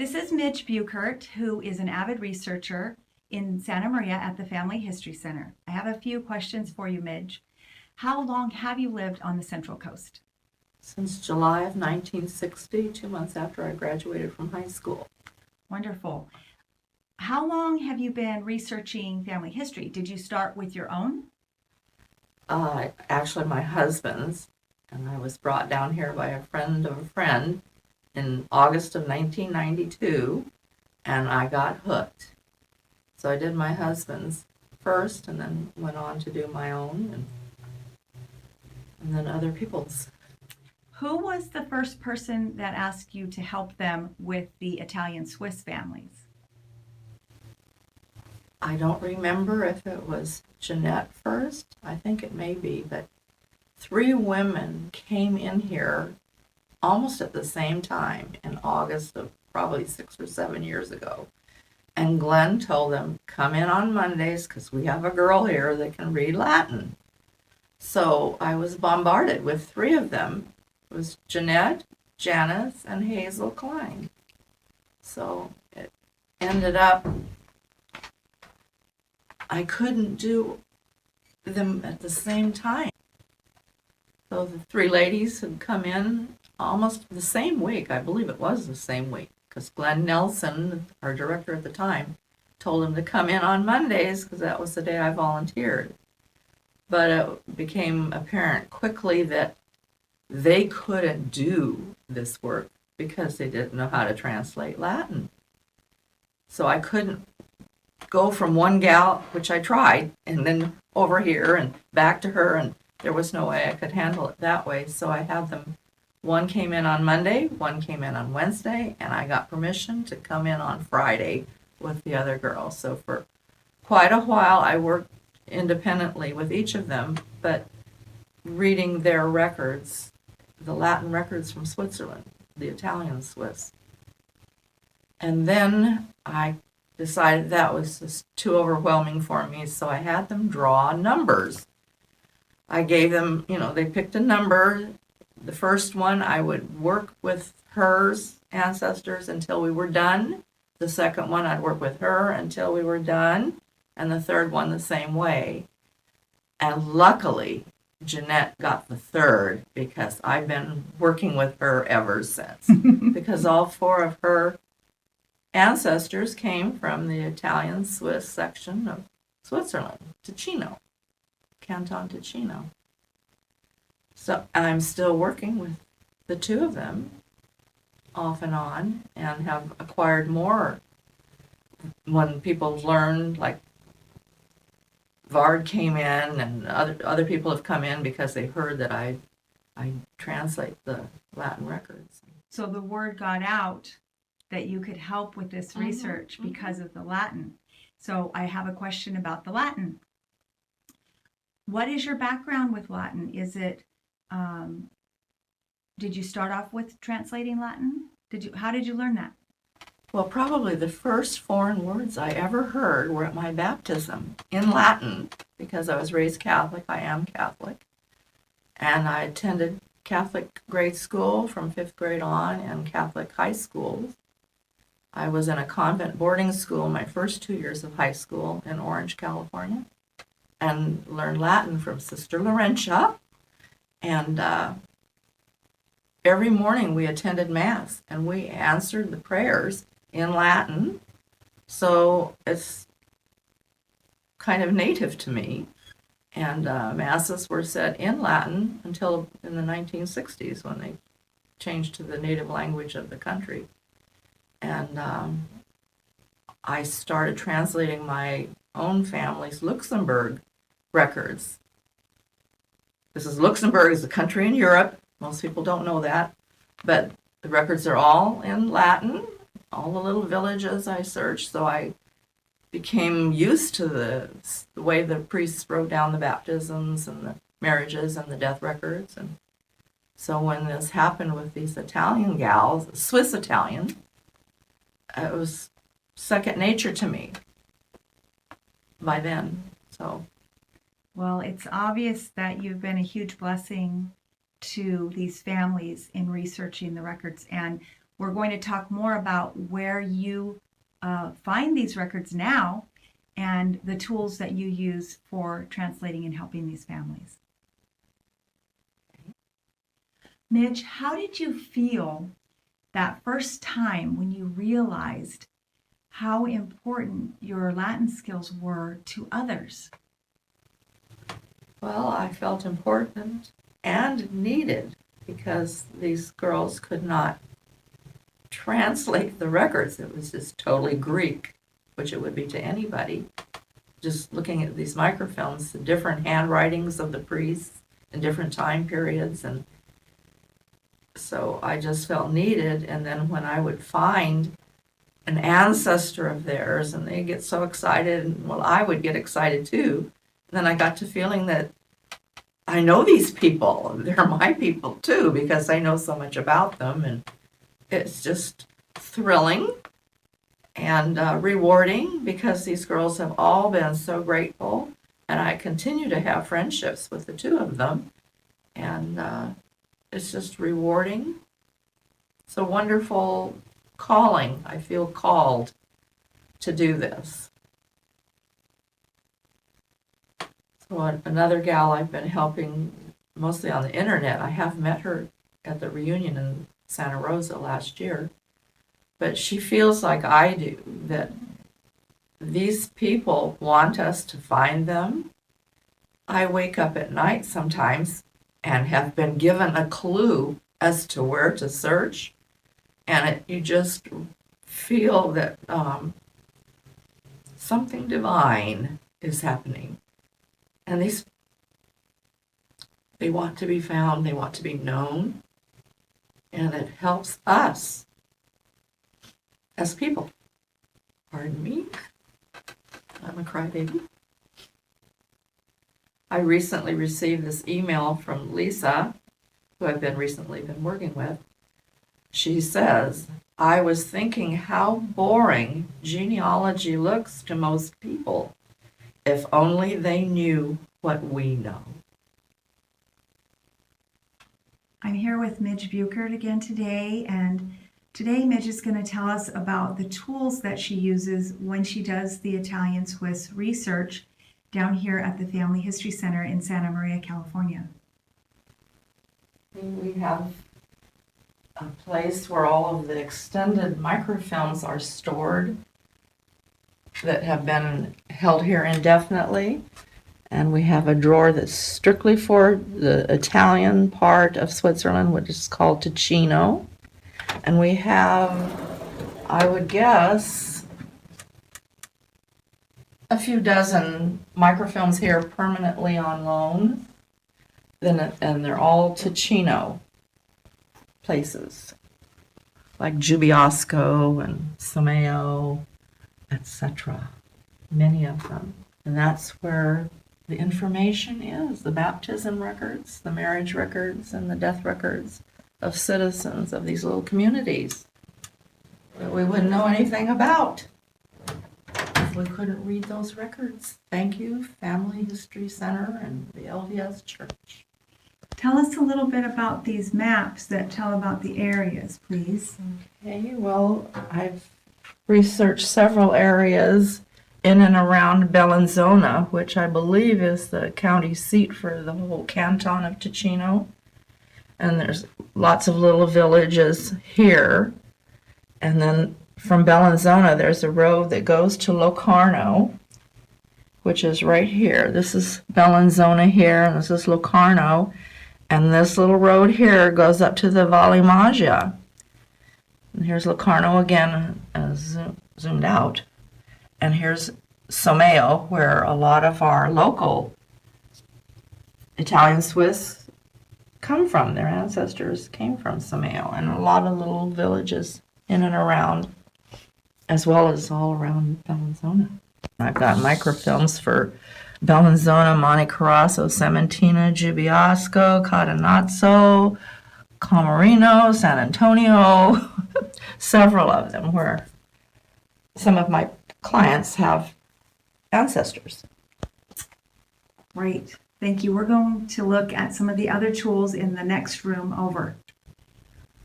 This is Midge Buchert, who is an avid researcher in Santa Maria at the Family History Center. I have a few questions for you, Midge. How long have you lived on the Central Coast? Since July of 1960, 2 months after I graduated from high school. Wonderful. How long have you been researching family history? Did you start with your own? Actually, my husband's, and I was brought down here by a friend of a friend in August of 1992, and I got hooked. So I did my husband's first, and then went on to do my own, and then other people's. Who was the first person that asked you to help them with the Italian-Swiss families? I don't remember if it was Jeanette first. I think it may be, but 3 women came in here almost at the same time in August of probably 6 or 7 years ago. And Glenn told them, come in on Mondays because we have a girl here that can read Latin. So I was bombarded with 3 of them. It was Jeanette, Janice, and Hazel Klein. So it ended up, I couldn't do them at the same time. So the 3 ladies had come in almost the same week. I believe it was the same week, because Glenn Nelson, our director at the time, told them to come in on Mondays because that was the day I volunteered. But it became apparent quickly that they couldn't do this work because they didn't know how to translate Latin. So I couldn't go from one gal, which I tried, and then over here and back to her, and there was no way I could handle it that way. So I had them, one came in on Monday, one came in on Wednesday, and I got permission to come in on Friday with the other girls. So for quite a while I worked independently with each of them, but reading their records, the Latin records from Switzerland, the Italian Swiss. And then I decided that was just too overwhelming for me, so I had them draw numbers. I gave them, they picked a number. The first one, I would work with her ancestors until we were done. The second one, I'd work with her until we were done. And the third one, the same way. And luckily, Jeanette got the third because I've been working with her ever since. Because all 4 of her ancestors came from the Italian-Swiss section of Switzerland, Ticino, Canton Ticino. So I'm still working with the 2 of them off and on, and have acquired more when people learned, like Vard came in, and other people have come in because they heard that I translate the Latin records. So the word got out that you could help with this research because of the Latin. So I have a question about the Latin. What is your background with Latin? Is it, did you start off with translating Latin? How did you learn that? Well, probably the first foreign words I ever heard were at my baptism in Latin, because I was raised Catholic. I am Catholic. And I attended Catholic grade school from 5th grade on, and Catholic high schools. I was in a convent boarding school my first 2 years of high school in Orange, California, and learned Latin from Sister Laurentia. And every morning we attended Mass, and we answered the prayers in Latin. So it's kind of native to me. And Masses were said in Latin until in the 1960s, when they changed to the native language of the country. And I started translating my own family's Luxembourg records. Luxembourg is a country in Europe. Most people don't know that. But the records are all in Latin, all the little villages I searched. So I became used to the way the priests wrote down the baptisms and the marriages and the death records. And so when this happened with these Italian gals, Swiss Italian, it was second nature to me by then. So, well, it's obvious that you've been a huge blessing to these families in researching the records. And we're going to talk more about where you find these records now and the tools that you use for translating and helping these families. Midge, how did you feel that first time when you realized how important your Latin skills were to others? Well, I felt important and needed because these girls could not translate the records. It was just totally Greek, which it would be to anybody. Just looking at these microfilms, the different handwritings of the priests in different time periods. And so I just felt needed. And then when I would find an ancestor of theirs and they get so excited, and well, I would get excited too. And then I got to feeling that I know these people. They're my people too, because I know so much about them. And it's just thrilling and rewarding because these girls have all been so grateful. And I continue to have friendships with the two of them. And it's just rewarding. It's a wonderful calling. I feel called to do this. So another gal I've been helping mostly on the internet, I have met her at the reunion in Santa Rosa last year, but she feels like I do, that these people want us to find them. I wake up at night sometimes and have been given a clue as to where to search, and you just feel that something divine is happening. And they want to be found, they want to be known, and it helps us as people. Pardon me, I'm a crybaby. I recently received this email from Lisa, who I've recently been working with. She says, I was thinking how boring genealogy looks to most people. If only they knew what we know. I'm here with Midge Buchert again today, and today Midge is going to tell us about the tools that she uses when she does the Italian Swiss research down here at the Family History Center in Santa Maria, California. We have a place where all of the extended microfilms are stored that have been held here indefinitely. And we have a drawer that's strictly for the Italian part of Switzerland, which is called Ticino. And we have, I would guess, a few dozen microfilms here permanently on loan. And they're all Ticino places, like Giubiasco and Someo, etc. Many of them. And that's where the information is, the baptism records, the marriage records, and the death records of citizens of these little communities that we wouldn't know anything about if we couldn't read those records. Thank you, Family History Center and the LDS Church. Tell us a little bit about these maps that tell about the areas, please. Okay, well, I've researched several areas in and around Bellinzona, which I believe is the county seat for the whole canton of Ticino. And there's lots of little villages here. And then from Bellinzona, there's a road that goes to Locarno, which is right here. This is Bellinzona here, and this is Locarno. And this little road here goes up to the Valle Maggia. And here's Locarno again, zoomed out. And here's Someo, where a lot of our local Italian Swiss come from. Their ancestors came from Someo, and a lot of little villages in and around, as well as all around Bellinzona. I've got microfilms for Bellinzona, Montecarrasso, Sementina, Giubiasco, Catanazzo, Camarino, San Antonio, several of them where some of my clients have ancestors. Great. Thank you. We're going to look at some of the other tools in the next room over.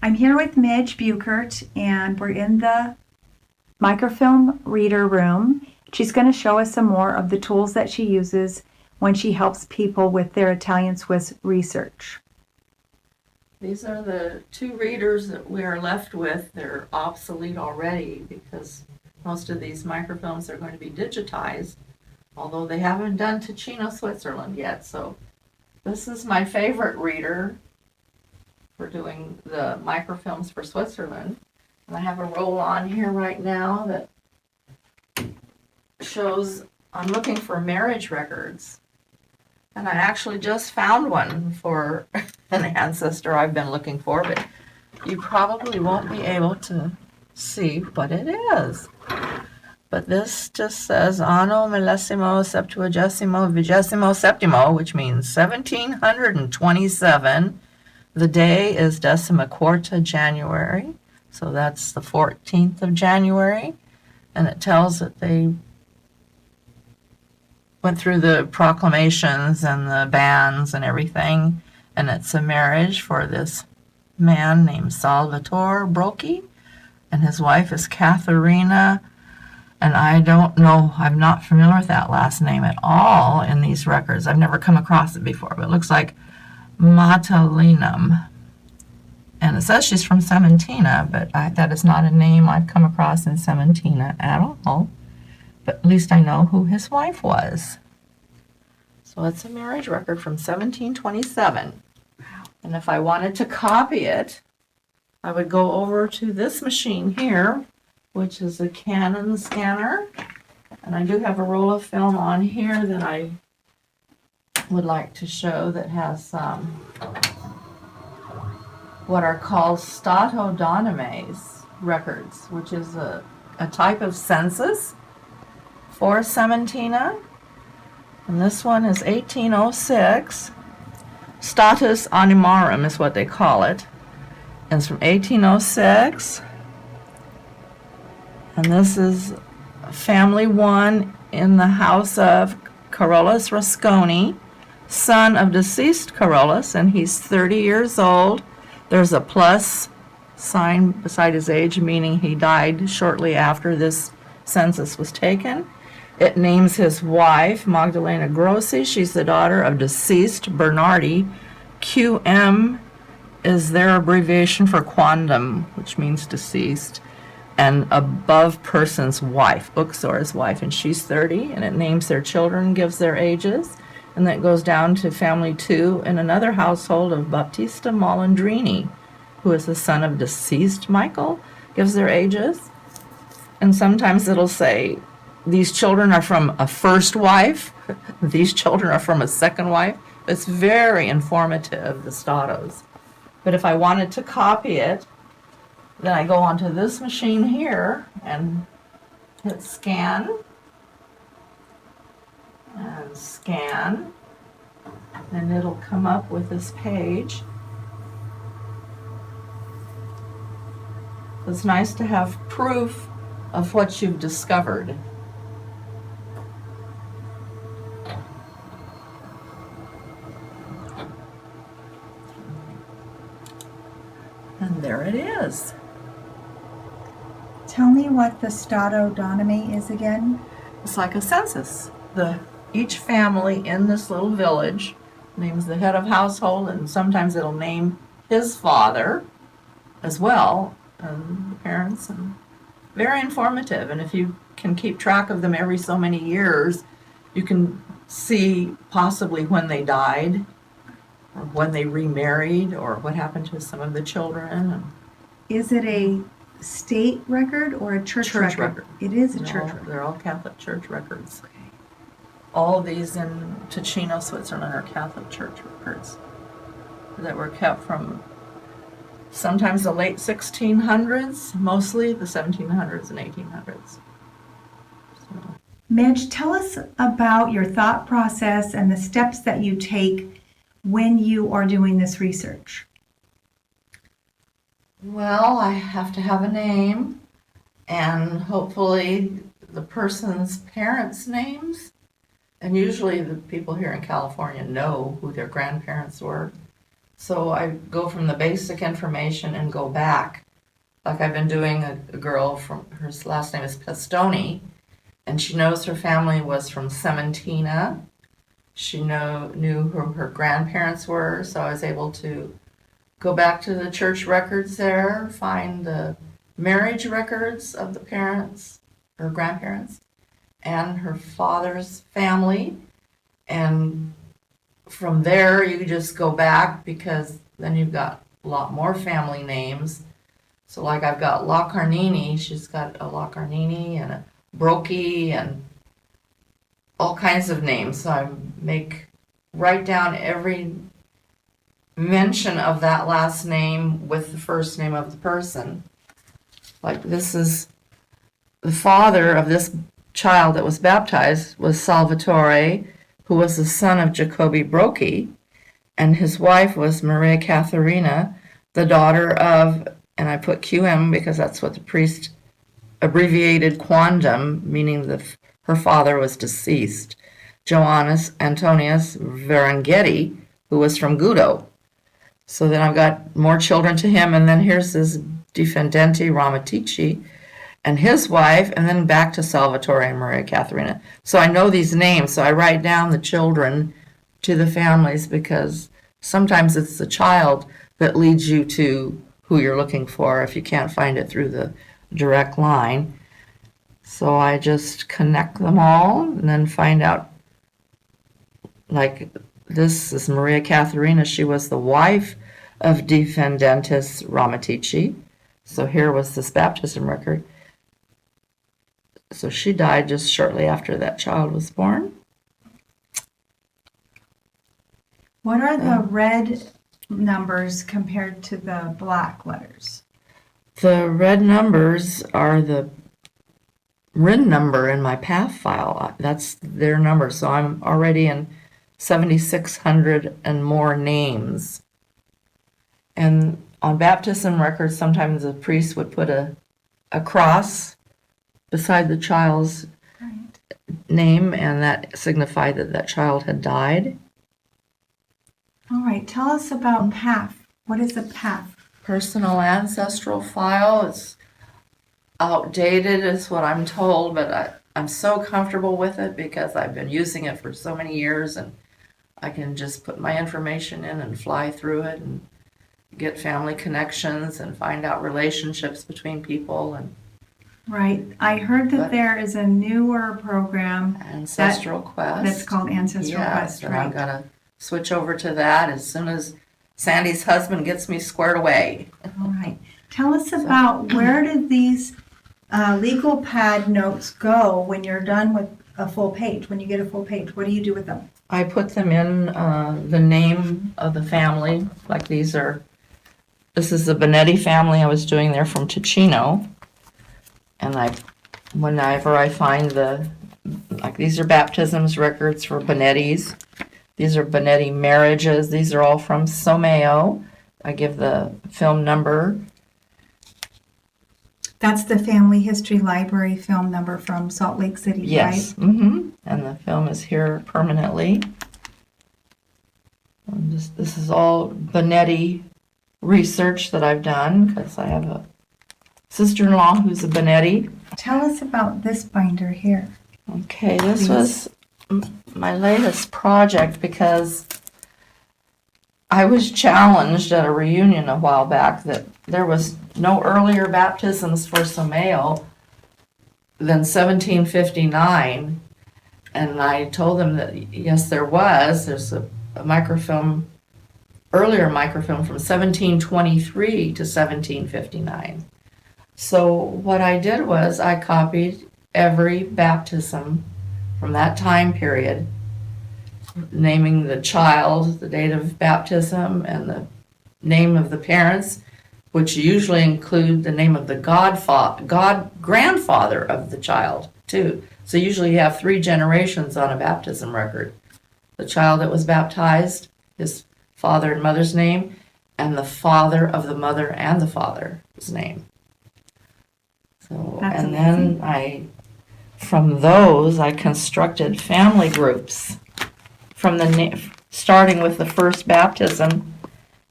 I'm here with Midge Buchert, and we're in the microfilm reader room. She's going to show us some more of the tools that she uses when she helps people with their Italian Swiss research. These are the two readers that we are left with. They're obsolete already because most of these microfilms are going to be digitized, although they haven't done Ticino, Switzerland yet. So this is my favorite reader for doing the microfilms for Switzerland. And I have a roll on here right now that shows I'm looking for marriage records. And I actually just found one for an ancestor I've been looking for, but you probably won't be able to see what it is. But this just says Anno Millesimo Septuagesimo Vigesimo Septimo, which means 1727. The day is Decima Quarta January, so that's the 14th of January. And it tells that they went through the proclamations and the bans and everything, and it's a marriage for this man named Salvatore Brocchi, and his wife is Katharina, and I don't know, I'm not familiar with that last name at all in these records. I've never come across it before, but it looks like Matalinum, and it says she's from Sementina, but that is not a name I've come across in Sementina at all. But at least I know who his wife was. So it's a marriage record from 1727. And if I wanted to copy it, I would go over to this machine here, which is a Canon scanner. And I do have a roll of film on here that I would like to show that has what are called statodonymes records, which is a type of census for Sementina, and this one is 1806. Status animarum is what they call it, and it's from 1806. And this is family one in the house of Carolus Rasconi, son of deceased Carolus, and he's 30 years old. There's a plus sign beside his age, meaning he died shortly after this census was taken. It names his wife, Magdalena Grossi. She's the daughter of deceased Bernardi. QM is their abbreviation for quondam, which means deceased, and above person's wife, Uxor's wife, and she's 30, and it names their children, gives their ages, and then it goes down to family two in another household of Baptista Malandrini, who is the son of deceased Michael, gives their ages, and sometimes it'll say, these children are from a first wife, these children are from a second wife. It's very informative, the statos. But if I wanted to copy it, then I go onto this machine here and hit scan, and scan, and it'll come up with this page. It's nice to have proof of what you've discovered. And there it is. Tell me what the statodonymy is again. It's like a census. Each family in this little village names the head of household, and sometimes it'll name his father as well, and the parents, and very informative. And if you can keep track of them every so many years, you can see possibly when they died, or when they remarried, or what happened to some of the children. Is it a state record or a church record? It is a church record. They're all Catholic church records. Okay. All these in Ticino, Switzerland are Catholic church records that were kept from sometimes the late 1600s, mostly the 1700s and 1800s. So. Midge, tell us about your thought process and the steps that you take when you are doing this research. Well, I have to have a name, and hopefully the person's parents' names. And usually the people here in California know who their grandparents were. So I go from the basic information and go back. Like I've been doing a girl from, her last name is Pistoni, and she knows her family was from Cementina. She knew who her grandparents were, so I was able to go back to the church records there, find the marriage records of the parents, her grandparents, and her father's family. And from there, you just go back because then you've got a lot more family names. So like I've got La Carnini, she's got a La Carnini and a Brocchi and all kinds of names. So I write down every mention of that last name with the first name of the person. Like this is the father of this child that was baptized was Salvatore, who was the son of Jacobi Brocchi, and his wife was Maria Catharina, the daughter of, and I put QM because that's what the priest abbreviated quondam, meaning her father was deceased, Johannes Antonius Verenghetti, who was from Gudo. So then I've got more children to him, and then here's this Difendenti Ramatici and his wife, and then back to Salvatore and Maria Catharina. So I know these names, so I write down the children to the families because sometimes it's the child that leads you to who you're looking for if you can't find it through the direct line. So I just connect them all and then find out, like this is Maria Catharina. She was the wife of Defendentis Ramatici. So here was this baptism record. So she died just shortly after that child was born. What are the red numbers compared to the black letters? The red numbers are the RIN number in my path file. That's their number. So I'm already in 7,600 and more names. And on baptism records, sometimes the priest would put a cross beside the child's name, and that signified that that child had died. All right, tell us about PAF. What is a PAF? Personal ancestral file. It's outdated is what I'm told, but I'm so comfortable with it because I've been using it for so many years, and I can just put my information in and fly through it and get family connections and find out relationships between people. And right. I heard that there is a newer program, Ancestral Quest. That's called Ancestral Quest, and right? I'm gonna switch over to that as soon as Sandy's husband gets me squared away. All right. Tell us about where did these legal pad notes go when you're done with a full page, when you get a full page? What do you do with them? I put them in the name of the family. Like this is the Benetti family I was doing. They're from Ticino. And whenever I find these are baptisms records for Benettis. These are Benetti marriages. These are all from Someo. I give the film number. That's the Family History Library film number from Salt Lake City, yes. right? Mm-hmm. And the film is here permanently. This is all Benetti research that I've done because I have a sister-in-law who's a Benetti. Tell us about this binder here. Okay, this was my latest project because I was challenged at a reunion a while back that there was no earlier baptisms for Someo than 1759, and I told them that yes, there was. There's a microfilm, earlier microfilm from 1723 to 1759. So what I did was I copied every baptism from that time period, naming the child, the date of baptism, and the name of the parents, which usually include the name of the grandfather of the child, too. So usually you have 3 generations on a baptism record. The child that was baptized, his father and mother's name, and the father of the mother and the father's name. So, That's and amazing. then from those, I constructed family groups from starting with the first baptism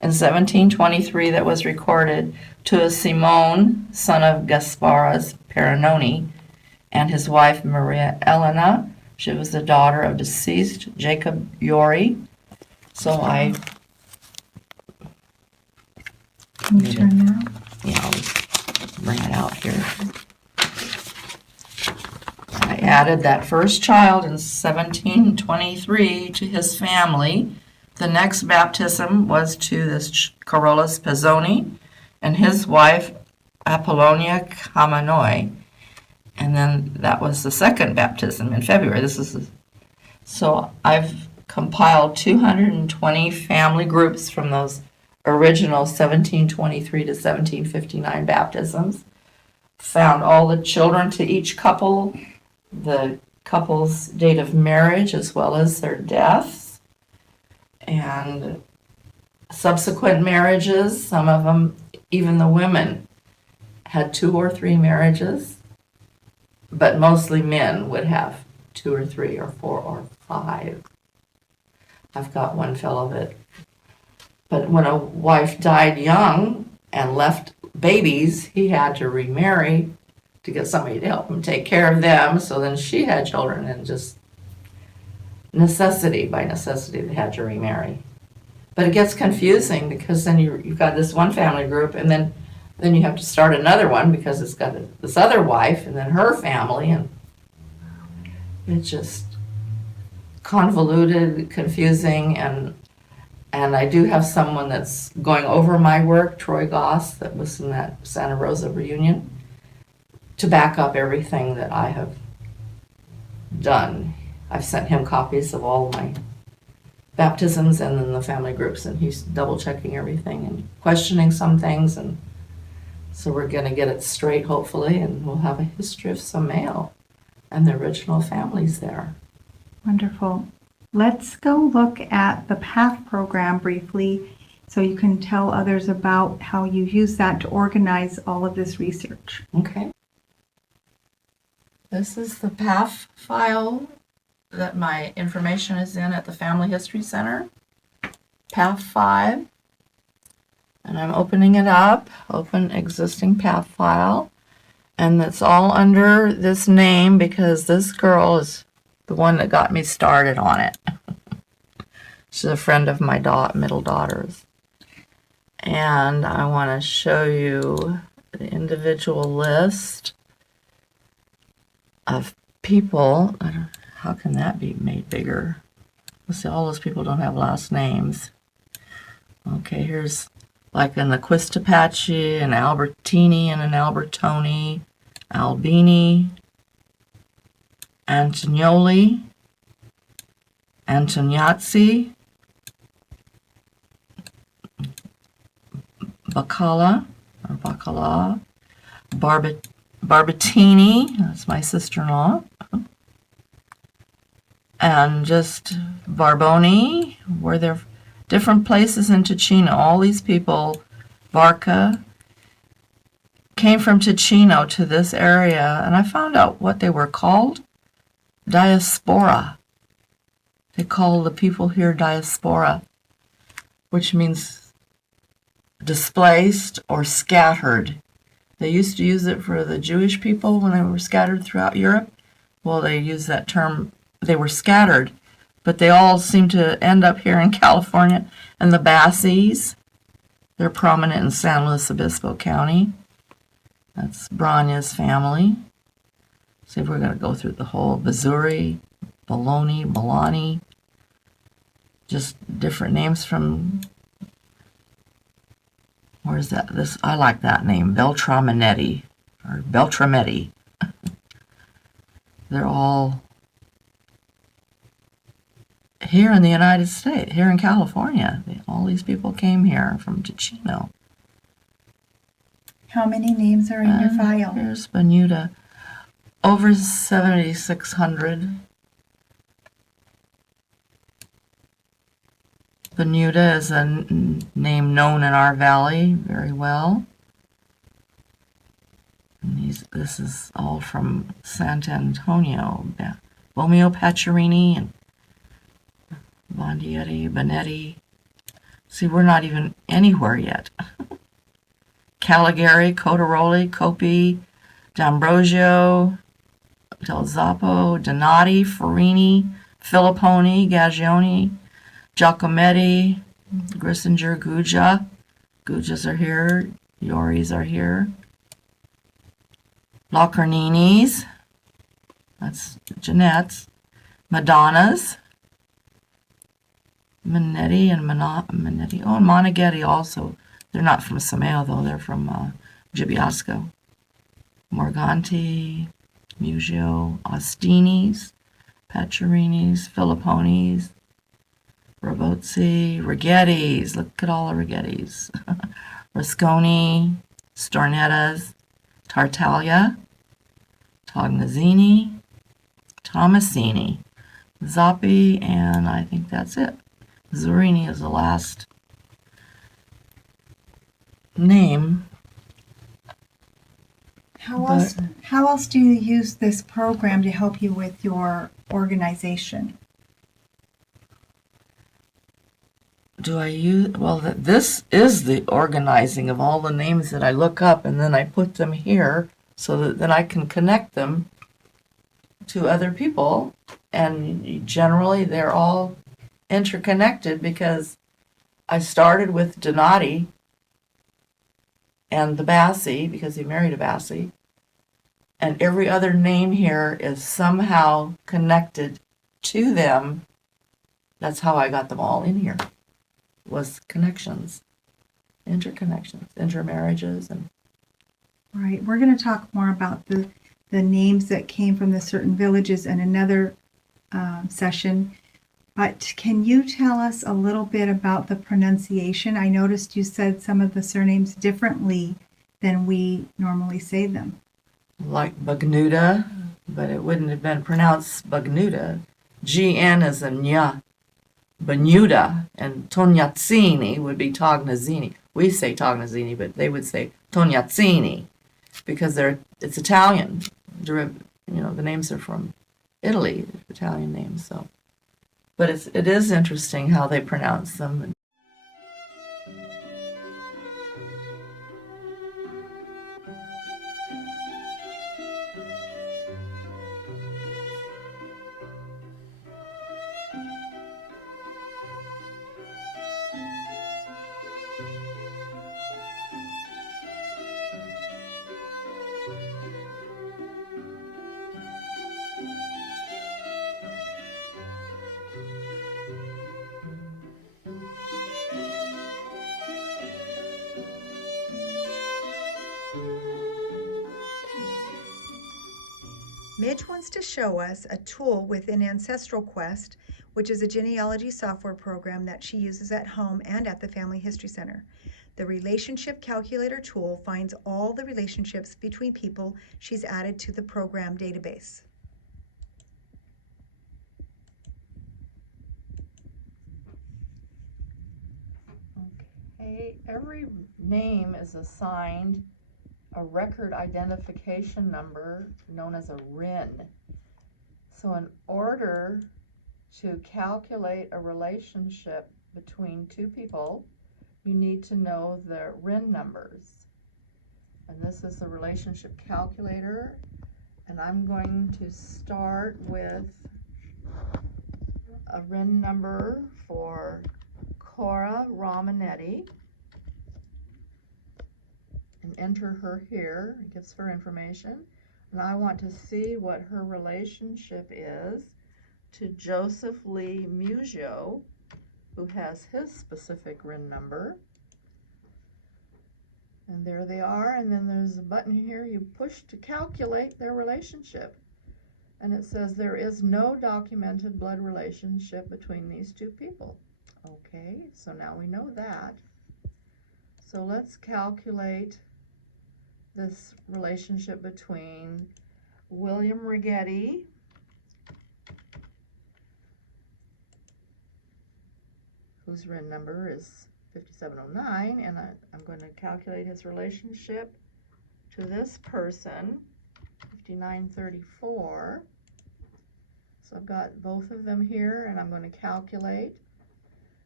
in 1723 that was recorded to a Simone, son of Gasparas Perononi, and his wife Maria Elena. She was the daughter of deceased Jacob Yori. So I... Can you turn that? Yeah, I'll just bring it out here. I added that first child in 1723 to his family. The next baptism was to this Carolus Pezzoni and his wife Apollonia Kamanoi. And then that was the second baptism in February. So I've compiled 220 family groups from those original 1723 to 1759 baptisms. Found all the children to each couple, the couple's date of marriage as well as their deaths, and subsequent marriages. Some of them, even the women, had 2 or 3 marriages, but mostly men would have 2 or 3 or 4 or 5. I've got one fellow but when a wife died young and left babies, he had to remarry to get somebody to help him take care of them. So then she had children, and just by necessity, they had to remarry. But it gets confusing because then you've got this one family group, and then you have to start another one because it's got this other wife and then her family, and it's just convoluted, confusing, and I do have someone that's going over my work, Troy Goss, that was in that Santa Rosa reunion, to back up everything that I have done. I've sent him copies of all my baptisms and then the family groups, and he's double checking everything and questioning some things, and so we're going to get it straight, hopefully, and we'll have a history of some male and the original families there. Wonderful. Let's go look at the PATH program briefly so you can tell others about how you use that to organize all of this research. Okay. This is the PATH file that my information is in at the Family History Center. PATH 5. And I'm opening it up. Open existing PATH file. And it's all under this name because this girl is the one that got me started on it. She's a friend of my middle daughter's. And I want to show you the individual list of people. How can that be made bigger? Let's see, all those people don't have last names. Okay, here's like an Aquistapache, an Albertini, and an Albertoni, Albini, Antonioli, Antoniazzi, Bacala, Barbatini, that's my sister-in-law, and just Barboni, were there different places in Ticino. All these people, Barca, came from Ticino to this area, and I found out what they were called. Diaspora. They call the people here diaspora, which means displaced or scattered. They used to use it for the Jewish people when they were scattered throughout Europe. Well, they use that term, they were scattered, but they all seem to end up here in California. And the Bassies, they're prominent in San Luis Obispo County. That's Branya's family. See if we're going to go through the whole Bazzuri, Bologna, just different names from, where's that? This, I like that name, Beltraminetti, or Beltrametti. They're all here in the United States, here in California. All these people came here from Ticino. How many names are in your file? Here's Benuta. Over 7,600. Benuta is a name known in our valley very well. And this is all from Sant'Antonio. Bomio Paciorini and Bondieri, Bonetti, See, we're not even anywhere yet. Caligari, Cotaroli, Copi, D'Ambrosio, Del Zoppo, Donati, Farini, Filipponi, Gagioni, Giacometti, Grissinger, Guja. Gujas are here. Yoris are here. Locarninis. That's Jeanette's. Madonnas. Minetti and Minetti. Oh, and Monaghetti also. They're not from Sameo, though. They're from Gibiasco. Morganti, Mugio, Ostinis, Pacerinis, Filipponis, Robozzi, Righettis. Look at all the Righettis. Rasconi, Stornettas, Tartaglia, Tognazzini, Tomasini, Zoppi, and I think that's it. Zurini is the last name. How else do you use this program to help you with your organization? Do I use, well, this is the organizing of all the names that I look up, and then I put them here so that then I can connect them to other people, and generally they're all interconnected because I started with Donati and the Bassi because he married a Bassi, and every other name here is somehow connected to them. That's how I got them all in here, was connections, interconnections, intermarriages, and Right. We're going to talk more about the names that came from the certain villages in another session. But can you tell us a little bit about the pronunciation? I noticed you said some of the surnames differently than we normally say them. like Bagnuda, but it wouldn't have been pronounced Bagnuda. GN is a nya. Bagnuda and Tognazzini would be Tognazzini. We say Tognazzini, but they would say Tognazzini because it's Italian. The names are from Italy, Italian names. So, but it is interesting how they pronounce them. Midge wants to show us a tool within Ancestral Quest, which is a genealogy software program that she uses at home and at the Family History Center. The Relationship Calculator tool finds all the relationships between people she's added to the program database. Okay, every name is assigned a record identification number known as a RIN. So in order to calculate a relationship between two people, you need to know the RIN numbers. And this is the relationship calculator. And I'm going to start with a RIN number for Cora Romanetti. And enter her here. It gives her information. And I want to see what her relationship is to Joseph Lee Mugio, who has his specific RIN number. And there they are. And then there's a button here you push to calculate their relationship. And it says there is no documented blood relationship between these two people. Okay, so now we know that. So let's calculate this relationship between William Righetti whose RIN number is 5709, and I'm going to calculate his relationship to this person, 5934. So I've got both of them here, and I'm going to calculate.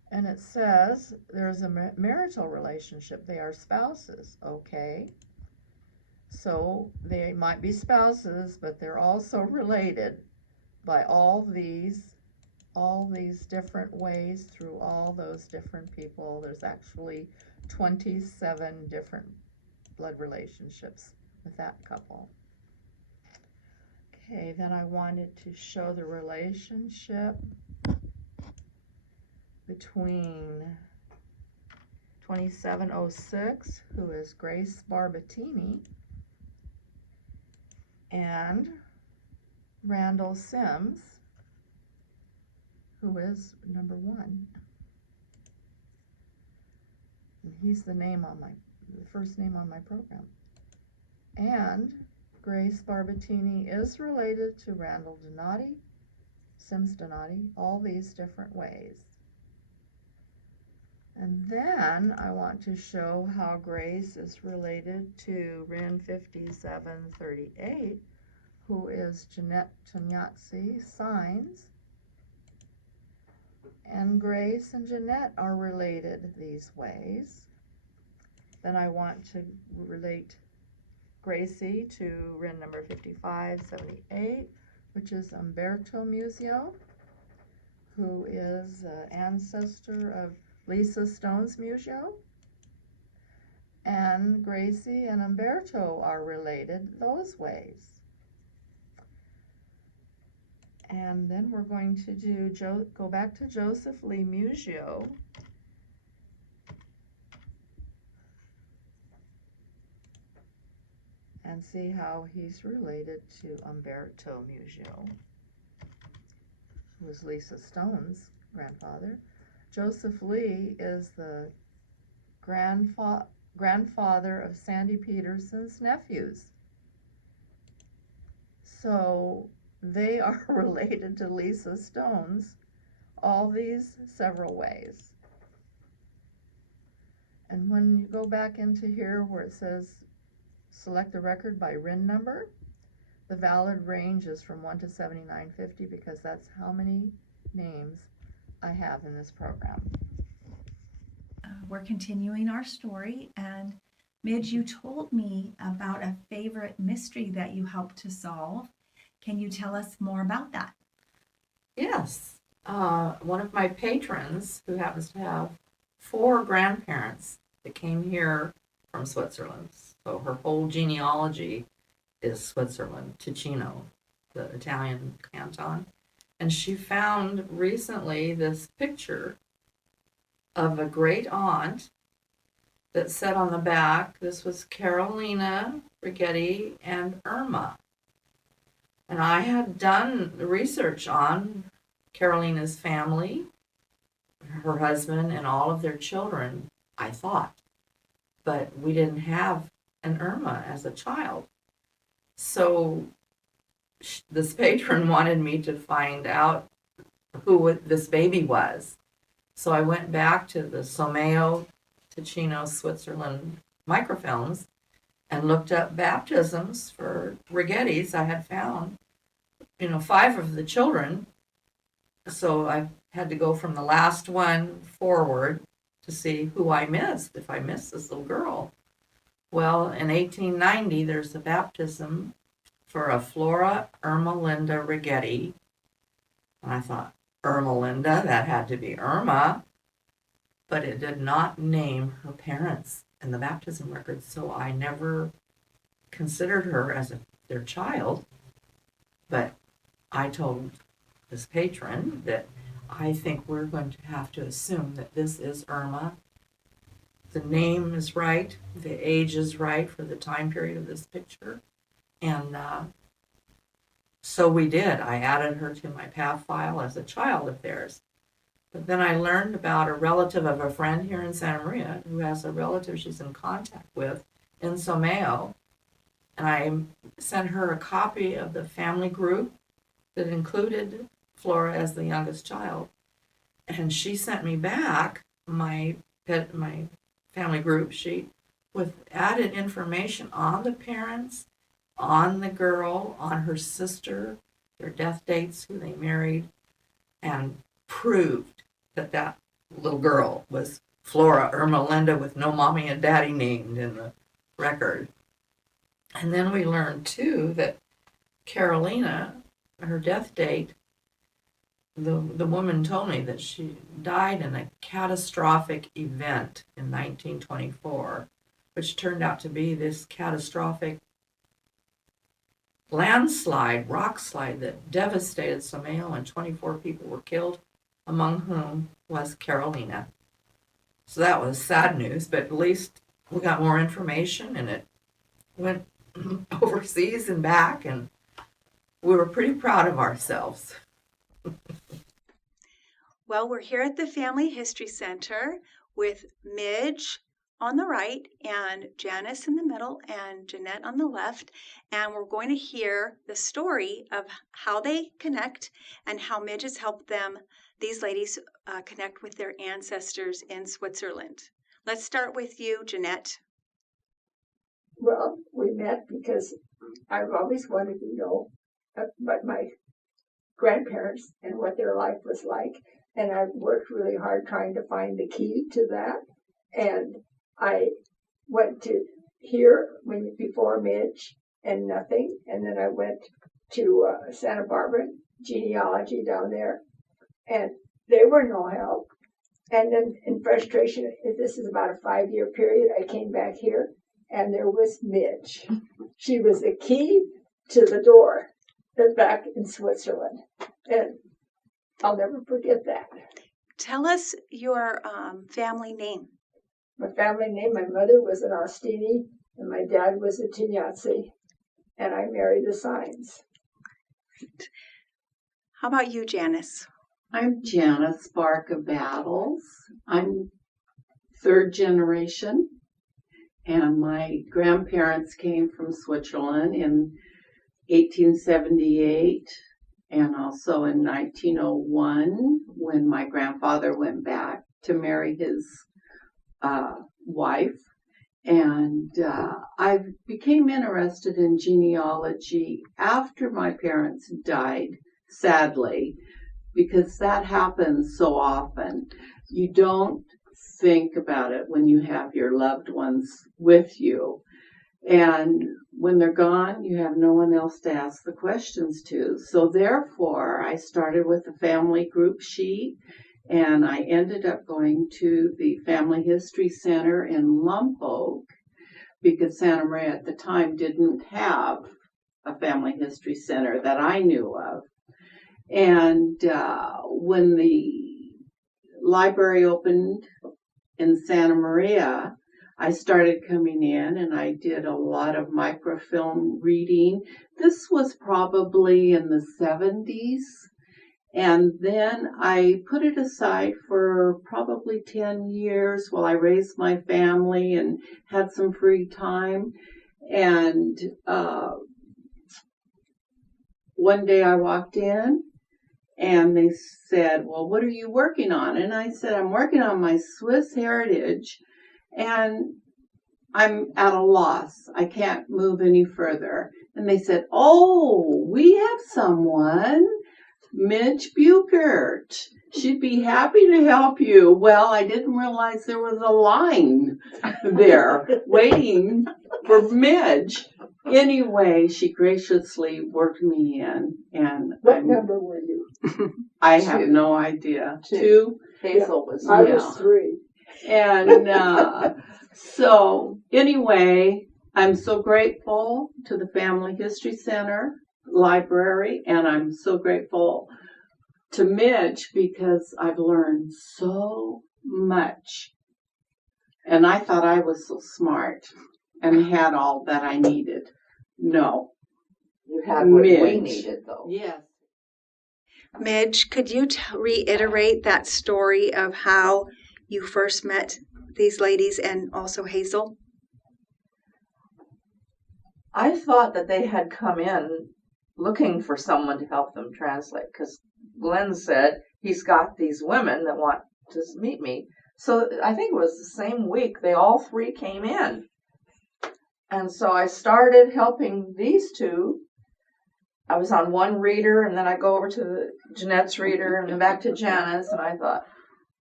And it says there's a marital relationship. They are spouses, okay? So they might be spouses, but they're also related by all these different ways through all those different people. There's actually 27 different blood relationships with that couple. Okay, then I wanted to show the relationship between 2706, who is Grace Barbatini, and Randall Sims, who is number 1. And he's the first name on my program. And Grace Barbatini is related to Randall Donati, Sims Donati, all these different ways. And then I want to show how Grace is related to Rin 5738, who is Jeanette Tanyatsi Sainz. And Grace and Jeanette are related these ways. Then I want to relate Gracie to Rin number 5578, which is Umberto Musio, who is an ancestor of Lisa Stone's Musio. And Gracie and Umberto are related those ways. And then we're going to go back to Joseph Lee Musio. And see how he's related to Umberto Musio, who was Lisa Stone's grandfather. Joseph Lee is the grandfather of Sandy Peterson's nephews. So they are related to Lisa Stone's, all these several ways. And when you go back into here where it says select a record by RIN number, the valid range is from 1 to 7950 because that's how many names I have in this program. We're continuing our story, and Midge, you told me about a favorite mystery that you helped to solve. Can you tell us more about that? Yes. One of my patrons, who happens to have 4 grandparents that came here from Switzerland, so her whole genealogy is Switzerland, Ticino, the Italian canton. And she found recently this picture of a great aunt that said on the back, this was Carolina Righetti and Irma. And I had done research on Carolina's family, her husband, and all of their children, I thought. But we didn't have an Irma as a child. So this patron wanted me to find out who this baby was. So I went back to the Someo, Ticino, Switzerland microfilms and looked up baptisms for Righettis. I had found, 5 of the children. So I had to go from the last one forward to see who I missed, if I missed this little girl. Well, in 1890, there's a baptism for a Flora Ermelinda Righetti. And I thought, Ermelinda, that had to be Irma. But it did not name her parents in the baptism record, so I never considered her as their child. But I told this patron that I think we're going to have to assume that this is Irma. The name is right, the age is right for the time period of this picture. And so we did. I added her to my PATH file as a child of theirs. But then I learned about a relative of a friend here in Santa Maria who has a relative she's in contact with in Someo. And I sent her a copy of the family group that included Flora as the youngest child. And she sent me back my family group sheet with added information on the parents, on the girl, on her sister, their death dates, who they married, and proved that little girl was Flora Irma Linda with no mommy and daddy named in the record. And then we learned too that Carolina, her death date, the woman told me that she died in a catastrophic event in 1924, which turned out to be this catastrophic landslide, rock slide that devastated Somao, and 24 people were killed, among whom was Carolina. So that was sad news, but at least we got more information, and it went overseas and back, and we were pretty proud of ourselves. Well, we're here at the Family History Center with Midge on the right and Janice in the middle and Jeanette on the left, and we're going to hear the story of how they connect and how Midge has helped them, these ladies, connect with their ancestors in Switzerland. Let's start with you, Jeanette. Well, we met because I've always wanted to know about my grandparents and what their life was like. And I've worked really hard trying to find the key to that. And I went to here before Midge and nothing. And then I went to Santa Barbara genealogy down there, and they were no help. And then in frustration, this is about a 5-year period, I came back here, and there was Midge. She was the key to the door back in Switzerland. And I'll never forget that. Tell us your family name. My family name, my mother was an Ostini, and my dad was a Tignazzi, and I married a Sainz. How about you, Janice? I'm Janice Barca Battles. I'm third generation, and my grandparents came from Switzerland in 1878 and also in 1901 when my grandfather went back to marry his wife. And I became interested in genealogy after my parents died, sadly, because that happens so often. You don't think about it when you have your loved ones with you. And when they're gone, you have no one else to ask the questions to. So therefore, I started with a family group sheet, and I ended up going to the Family History Center in Lompoc because Santa Maria at the time didn't have a family history center that I knew of. And when the library opened in Santa Maria, I started coming in and I did a lot of microfilm reading. This was probably in the 70s. And then I put it aside for probably 10 years while I raised my family and had some free time. And one day I walked in and they said, well, what are you working on? And I said, I'm working on my Swiss heritage and I'm at a loss. I can't move any further. And they said, oh, we have someone, Midge Buchert. She'd be happy to help you. Well, I didn't realize there was a line there waiting for Midge. Anyway, she graciously worked me in. And What number were you? I have no idea. Two? Hazel was I was 3. And so anyway, I'm so grateful to the Family History Center Library, and I'm so grateful to Midge because I've learned so much. And I thought I was so smart and had all that I needed. No. You had what we Midge. needed, though. Yes. Midge, could you reiterate that story of how you first met these ladies and also Hazel? I thought that they had come in looking for someone to help them translate because Glenn said he's got these women that want to meet me. So I think it was the same week they all 3 came in. And so I started helping these 2. I was on one reader, and then I go over to Jeanette's reader, and then back to Janice, and I thought,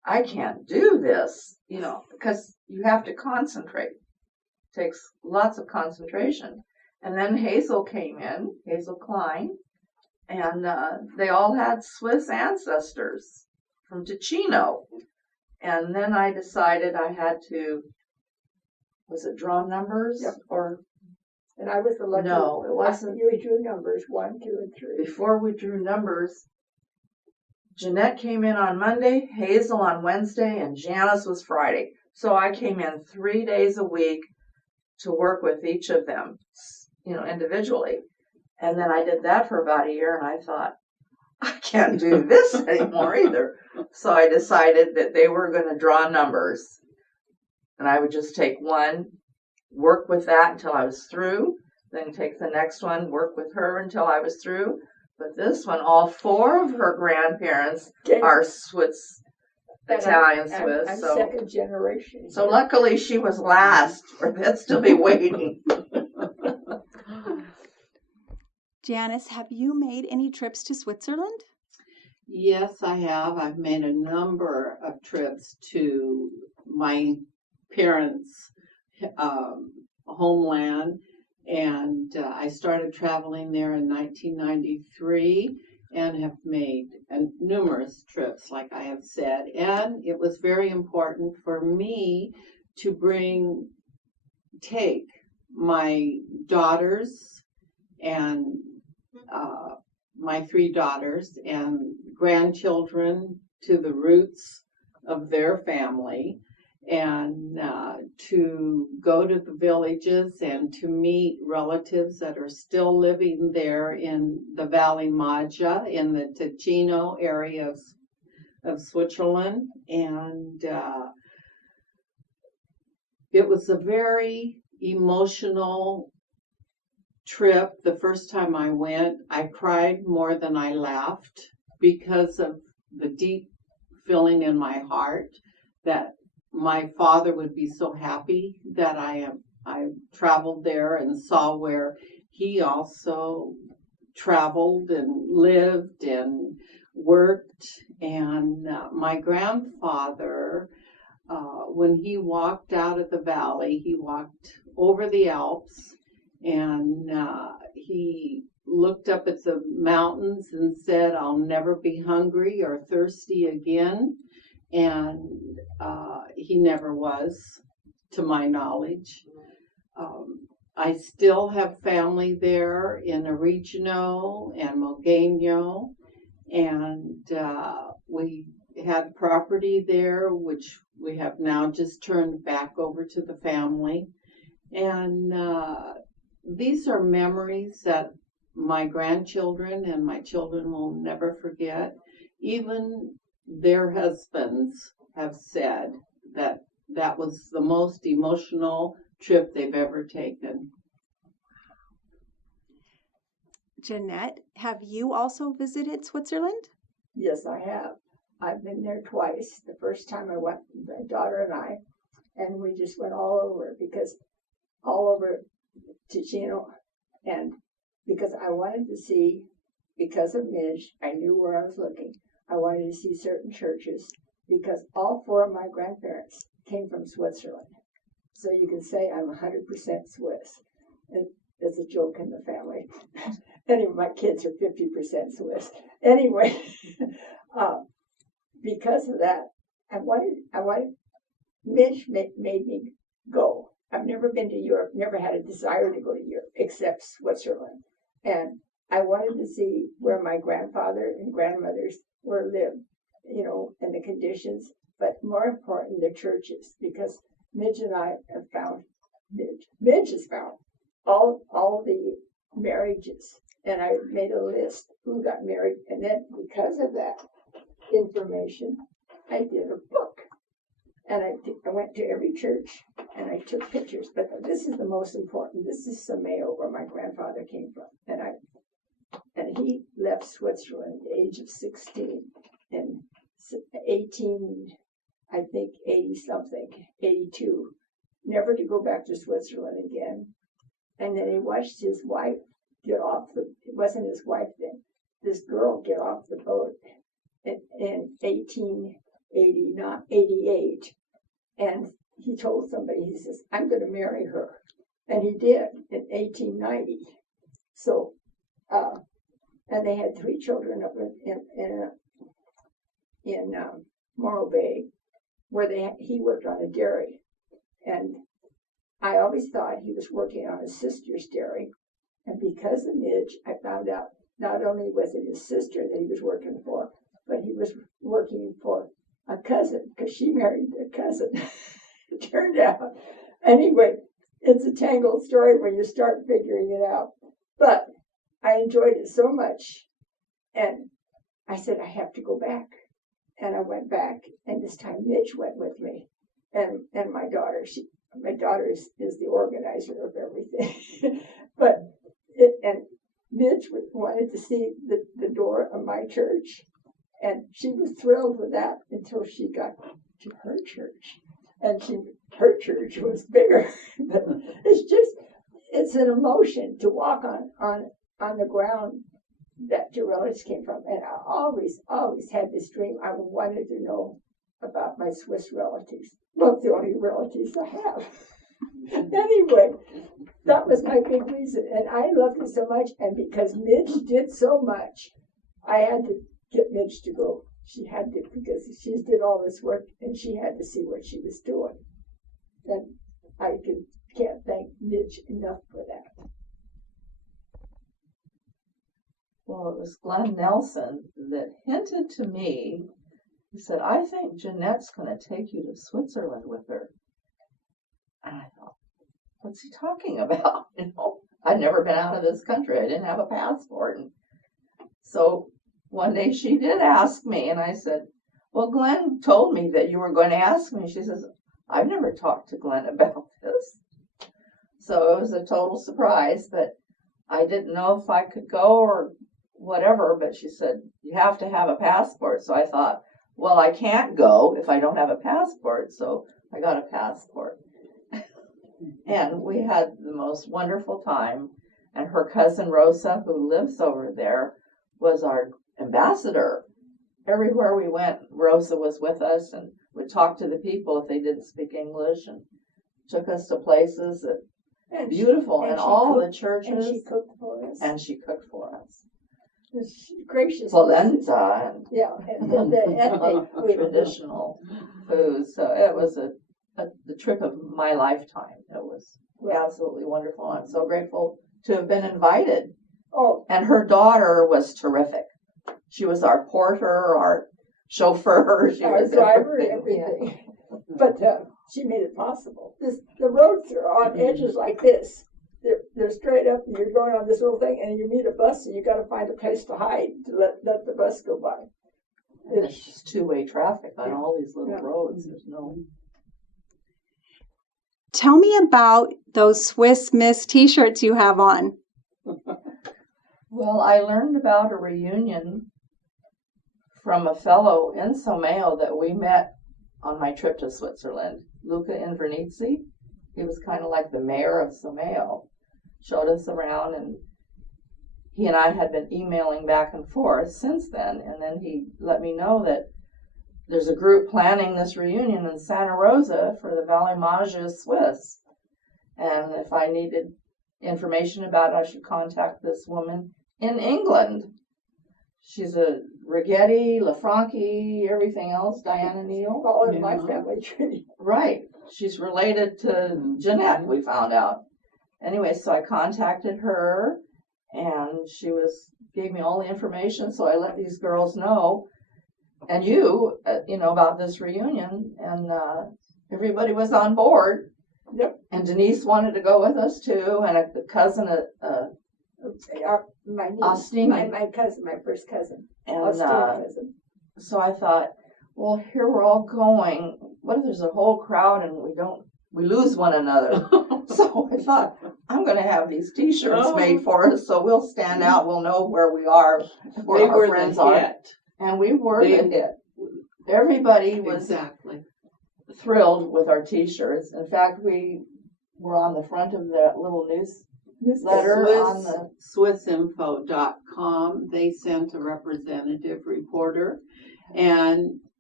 I can't do this, because you have to concentrate. It takes lots of concentration. And then Hazel came in, Hazel Klein, and they all had Swiss ancestors from Ticino. And then I decided I had to, was it draw numbers? Yep. Or And I was the lucky. no, it wasn't. You drew numbers 1, 2, and 3. Before we drew numbers, Jeanette came in on Monday, Hazel on Wednesday, and Janice was Friday. So I came in 3 days a week to work with each of them, individually. And then I did that for about a year, and I thought, I can't do this anymore either. So I decided that they were going to draw numbers. And I would just take one, work with that until I was through, then take the next one, work with her until I was through. But this one, all 4 of her grandparents are Swiss, Italian Swiss. I'm so second generation. So luckily she was last, or they'd still be waiting. Janice, have you made any trips to Switzerland? Yes, I have. I've made a number of trips to my parents' homeland, and I started traveling there in 1993 and have made numerous trips, like I have said. And it was very important for me to take my daughters and my 3 daughters and grandchildren to the roots of their family, and to go to the villages and to meet relatives that are still living there in the Valley Maggia in the Ticino area of Switzerland. And it was a very emotional trip. The first time I went, I cried more than I laughed because of the deep feeling in my heart that my father would be so happy that I traveled there and saw where he also traveled and lived and worked. And my grandfather, when he walked out of the valley, he walked over the Alps, and he looked up at the mountains and said, "I'll never be hungry or thirsty again." And he never was, to my knowledge. I still have family there in Origino and Mogegno, and we had property there, which we have now just turned back over to the family. And these are memories that my grandchildren and my children will never forget. Even their husbands have said that that was the most emotional trip they've ever taken. Jeanette, have you also visited Switzerland? Yes, I have. I've been there twice. The first time I went, my daughter and I, and we just went all over Ticino, and because I wanted to see, because of Midge, I knew where I was looking. I wanted to see certain churches because all 4 of my grandparents came from Switzerland. So you can say I'm 100% Swiss. And there's a joke in the family. Anyway, my kids are 50% Swiss. Anyway, because of that, I wanted, Midge made me go. I've never been to Europe, never had a desire to go to Europe, except Switzerland. And I wanted to see where my grandfather and grandmothers were lived, and the conditions, but more important, the churches, because Midge and I have found, Midge has found all the marriages, and I made a list who got married, and then because of that information, I did a book, and I went to every church, and I took pictures, but this is the most important. This is Sameo, where my grandfather came from, and he left Switzerland at the age of 16 in 82, never to go back to Switzerland again. And then he watched his wife get off it wasn't his wife then, this girl get off the boat in 18 88. And he told somebody, he says, I'm going to marry her. And he did in 1890. So, and they had 3 children up in Morro Bay, where he worked on a dairy. And I always thought he was working on his sister's dairy. And because of Midge, I found out not only was it his sister that he was working for, but he was working for a cousin, because she married a cousin. It turned out. Anyway, it's a tangled story when you start figuring it out. But I enjoyed it so much. And I said, I have to go back. And I went back, and this time Midge went with me. And my daughter, is the organizer of everything. And Midge wanted to see the door of my church. And she was thrilled with that until she got to her church. And her church was bigger. But it's an emotion to walk on the ground that your relatives came from. And I always had this dream. I wanted to know about my Swiss relatives. Well, the only relatives I have. Anyway, that was my big reason. And I loved it so much. And because Midge did so much, I had to get Midge to go. She had to, because she did all this work, and she had to see what she was doing. And I can't thank Midge enough for that. Well, it was Glenn Nelson that hinted to me. He said, I think Jeanette's going to take you to Switzerland with her. And I thought, what's he talking about? I'd never been out of this country. I didn't have a passport. And so one day she did ask me, and I said, well, Glenn told me that you were going to ask me. She says, I've never talked to Glenn about this. So it was a total surprise, but I didn't know if I could go or whatever, but she said, you have to have a passport. So I thought, well, I can't go if I don't have a passport. So I got a passport. And we had the most wonderful time. And her cousin Rosa, who lives over there, was our ambassador. Everywhere we went, Rosa was with us and would talk to the people if they didn't speak English, and took us to places that beautiful, and all the churches. And she cooked for us. And she cooked for us. Gracious. Polenta and yeah, and the ethnic food. Traditional food. So it was the trip of my lifetime. It was absolutely wonderful. I'm so grateful to have been invited. Oh, and her daughter was terrific. She was our porter, our chauffeur, she our was driver, everything. everything. But she made it possible. The roads are on edges like this. They're straight up, and you're going on this little thing, and you meet a bus, and you got to find a place to hide to let the bus go by. It's just two-way traffic on all these little roads. There's no. Tell me about those Swiss Miss t-shirts you have on. Well, I learned about a reunion from a fellow in Someo that we met on my trip to Switzerland, Luca Invernizzi. He was kind of like the mayor of Someo, showed us around, and he and I had been emailing back and forth since then, and then he let me know that there's a group planning this reunion in Santa Rosa for the Vallée Mage Swiss, and if I needed information about it, I should contact this woman in England. She's a Righetti, Lafranchi, everything else, Diana Neal. All in my family tree. Right. She's related to Jeanette, we found out. Anyway, so I contacted her, and she gave me all the information, so I let these girls know, and about this reunion, and everybody was on board. Yep. And Denise wanted to go with us too, and a cousin, My niece, Austin. my cousin, my first cousin. and Austin cousin. so I thought, well, here we're all going. What if there's a whole crowd and we lose one another? So I thought, I'm going to have these T-shirts made for us, so we'll stand out. We'll know where we are, where our friends are. And we were the hit. Everybody was thrilled with our T-shirts. In fact, we were on the front of that little newsletter on the SwissInfo.com. They sent a representative reporter, and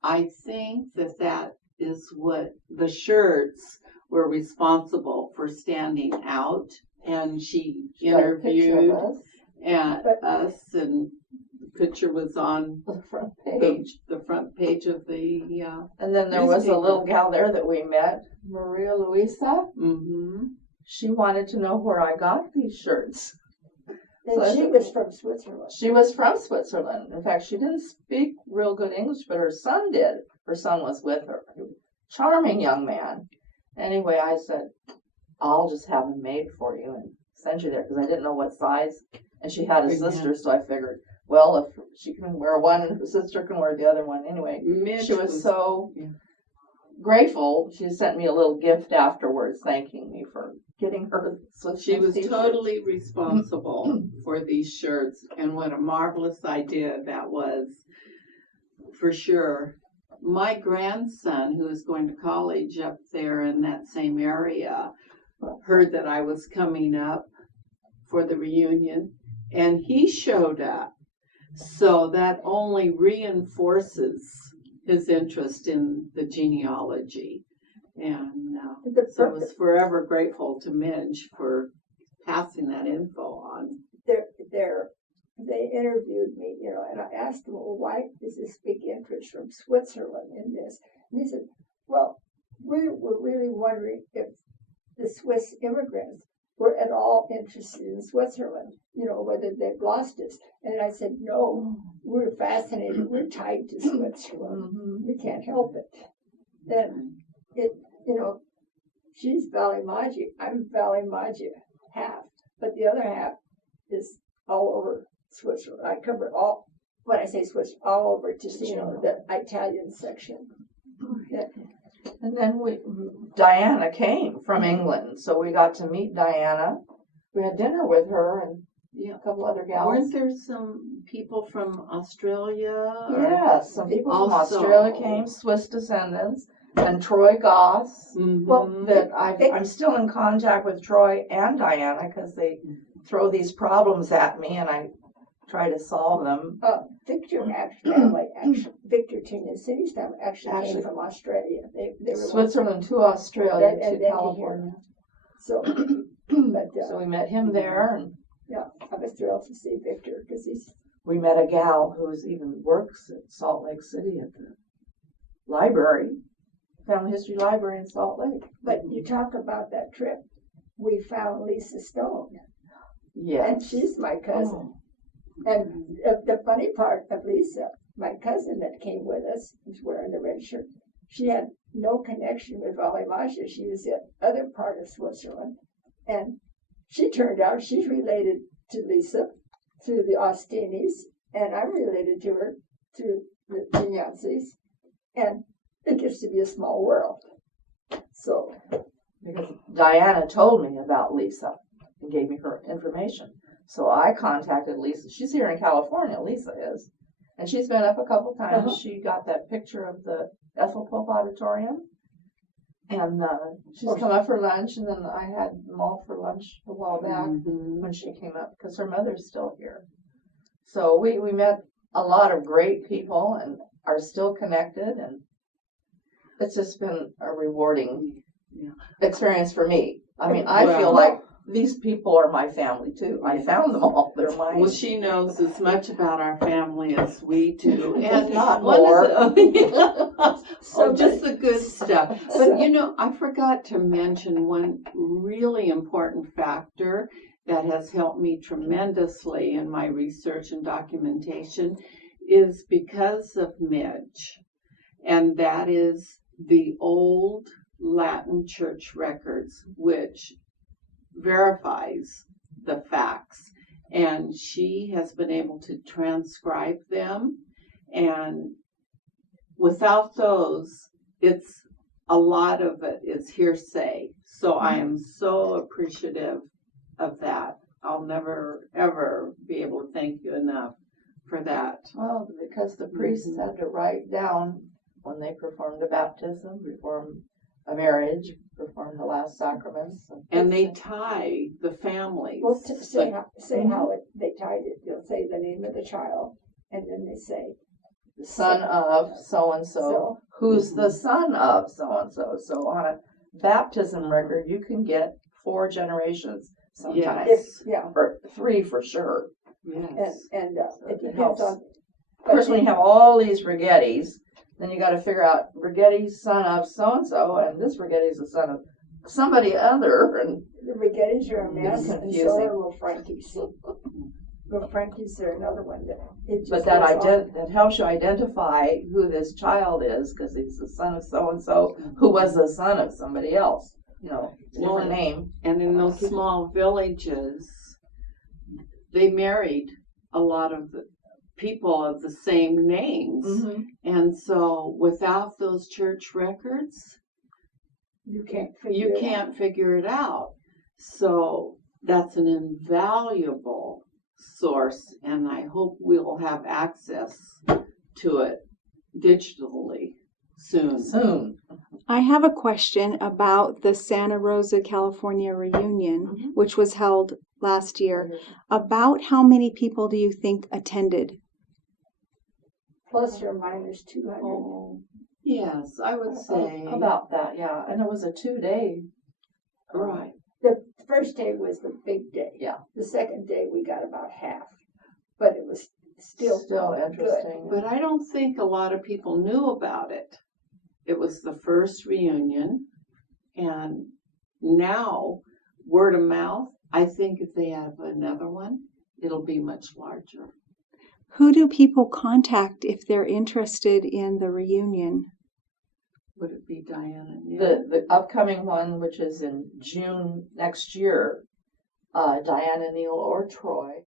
I think that is what the shirts were responsible for standing out, and she Got a picture of interviewed us, us, and the picture was on the front page. the front page of the And then there was a newspaper. little gal there that we met, Maria Luisa. Mm-hmm. She wanted to know where I got these shirts. And So I she said- was from Switzerland. She was from Switzerland. In fact, she didn't speak real good English, but her son did. Her son was with her. Charming young man. Anyway, I said, I'll just have them made for you and send you there because I didn't know what size. And she had a Big man. sister, so I figured, well, if she can wear one and her sister can wear the other one anyway. Midge She was so grateful. She sent me a little gift afterwards thanking me for getting her Swiss She was t-shirts. totally responsible for these shirts, and what a marvelous idea that was, for sure. My grandson, who is going to college up there in that same area, heard that I was coming up for the reunion, and he showed up. So that only reinforces his interest in the genealogy. And so I was forever grateful to Midge for passing that info on. They interviewed me, and I asked them, well, why is this big interest from Switzerland in this? And they said, well, we were really wondering if the Swiss immigrants were at all interested in Switzerland, whether they've lost us. And I said, no, we're fascinated. We're tied to Switzerland. We can't help it. Then she's Valley Maggi. I'm Valley Maggi half, but the other half is all over Switzerland. I cover all, when I say Swiss, all over Ticino, the Italian section. Yeah. And then Diana came from England, so we got to meet Diana. We had dinner with her and a couple other gals. Weren't there some people from Australia? Yes, some people from Also- Australia came, Swiss descendants, and Troy Goss. Mhm. Well, that I'm still in contact with Troy and Diana because they throw these problems at me and I try to solve them. Victor Victor Tinion's City's family actually came from Australia. They were Switzerland to Australia And to then to California. So, but So we met him there, and yeah, I was thrilled to see Victor because we met a gal who even works at Salt Lake City at the library, Family History Library in Salt Lake. But you talk about that trip, we found Lisa Stone, Yeah. and she's my cousin. And the funny part of Lisa, my cousin that came with us, who's wearing the red shirt, she had no connection with Valley Maggi. She was the other part of Switzerland. And she turned out she's related to Lisa through the Austinis, and I'm related to her through the Gignazzi's. And it gets to be a small world. So, Because Diana told me about Lisa and gave me her information. So I contacted Lisa. She's here in California, Lisa is. And she's been up a couple times. Uh-huh. She got that picture of the Ethel Pope Auditorium. And she's come up for lunch, and then I had them all for lunch a while back when she came up, because her mother's still here. So we met a lot of great people and are still connected, and it's just been a rewarding experience for me. I mean, I feel like these people are my family too. I found them all. They're mine. Well, she knows as much about our family as we do, If and not one more. of the, just the good stuff. But I forgot to mention one really important factor that has helped me tremendously in my research and documentation is because of Midge, and that is the old Latin church records, which verifies the facts, and she has been able to transcribe them, and without those, it's a lot of it is hearsay. So I am so appreciative of that. I'll never ever be able to thank you enough for that. Well, because the priests had to write down when they performed a baptism, performed a marriage, performed the last sacraments. And they tie the families. well, say how they tied it. They'll say the name of the child, and then they say son of so-and-so, So, who's the son of so-and-so. So on a baptism record, you can get 4 generations sometimes, Yes. yeah, or 3 for sure. Yes. and it It depends helps. on. First, when you have all these Rigettis, then you got to figure out Rigetti's son of so-and-so, and this Rigetti's the son of somebody other, and The Rigettis are a man, It's and so confusing. are little Frankies. Little Frankies are another one that it just but that goes on. that helps you identify who this child is, because he's the son of so-and-so, who was the son of somebody else. You know, Well, different name. And in those small villages, they married a lot of the people of the same names. Mm-hmm. And so without those church records, You can't figure you it out. can't figure it out. So that's an invaluable source, and I hope we'll have access to it digitally soon. Soon. I have a question about the Santa Rosa, California reunion, which was held last year. About how many people do you think attended? Plus or minus 200. Oh, yes, I would say. About that, yeah. And it was a 2-day. Right. The first day was the big day. Yeah. The second day we got about half, but it was still interesting. But I don't think a lot of people knew about it. It was the first reunion, and now word of mouth, I think if they have another one, it'll be much larger. Who do people contact if they're interested in the reunion? Would it be Diana? The upcoming one, which is in June next year, Diana Neal or Troy